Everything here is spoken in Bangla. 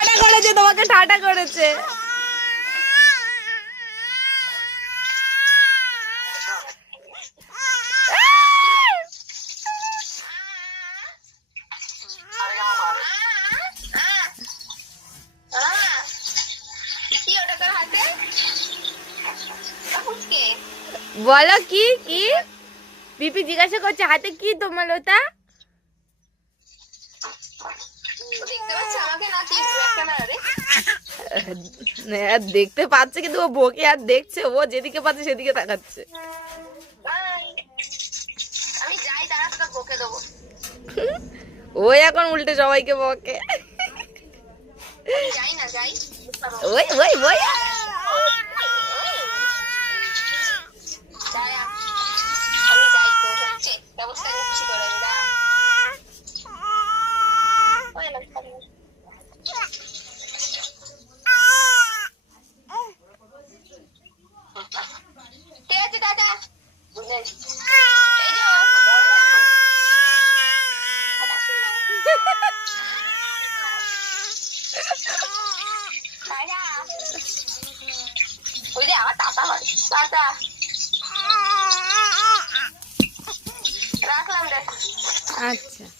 টাটা করেছে, তোমাকে টাটা করেছে। বলো কি কি পিপি জিজ্ঞাসা করছে হাতে কি তোমার ওটা? দেখতে পাচ্ছে কিন্তু ও বকে আর দেখছে, ও যেদিকে পাচ্ছে সেদিকে তাকাচ্ছে। ওই এখন উল্টে সবাইকে বকে। ওই ওই ওই আচ্ছা।